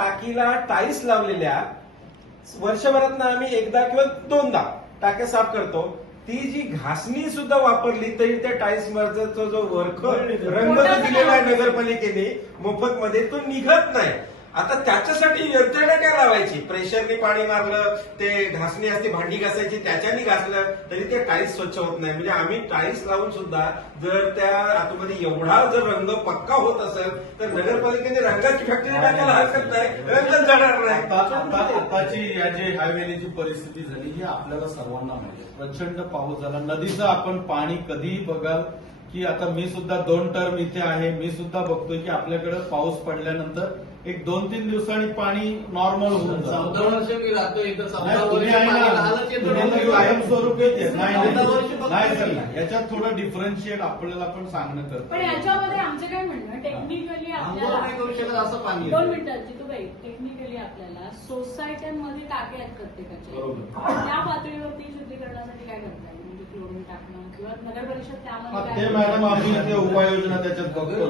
टाकीला टाईल्स लावलेल्या वर्षभरात आम्ही एकदा किंवा दोनदा टाक्या साफ करतो. ती जी घासणी सुद्धा वापरली तरी त्या टाईल्स वरचा जो रंग जो दिलेला आहे नगरपालिकेने मोफत मध्ये तो निघत नाही. आता त्याच्यासाठी यंत्रणा काय लावायची? प्रेशरने पाणी मारलं, ते घासणी असते भांडी घासायची त्याच्याने घासलं तरी ते टाईल्स स्वच्छ होत नाही. म्हणजे आम्ही टाईल्स लावून सुद्धा जर त्या आतमध्ये एवढा जर रंग पक्का होत असेल तर नगरपालिकेने रंगाची फॅक्टरी टाकायला हरकत नाही, रंगच जाणार नाही. आताची या जे हायवेची परिस्थिती झाली ही आपल्याला सर्वांना माहिती आहे. प्रचंड पाऊस झाला, नदीचं आपण पाणी कधीही बघाल की आता मी सुद्धा 2 टर्म इथे आहे, मी सुद्धा बघतोय की आपल्याकडे पाऊस पडल्यानंतर एक 2-3 दिवसांनी पाणी नॉर्मल होऊन जातं. 14 वर्ष मी राहतो इथं, 14 तुम्ही वर्ष आहे पाणी ना, राहिलंच येतं. तुम्ही कायमस्वरूपी येते. नाही 14 वर्ष फक्त नाही चालणार. याच्यात थोडं डिफरन्शिएट आपल्याला पण सांगणं पण करतं. याच्यामध्ये आमचं काय म्हणणं, टेक्निकली आंघोळ नाही करू शकत आपल्याला असं पाणी 2 येतं. मिनिटं जितूबाई, टेक्निकली आपल्याला सोसायट्यांमध्ये टाके आहेत प्रत्येकाचे. बरोबर. त्या पातळीवरती शुद्धीकरणासाठी काय करता येईल? म्हणजे क्लोरीन टाकणं किंवा नगर परिषद ते त्यामध्ये काय मॅडम आम्ही ते उपाययोजना त्याच्यात बघतो.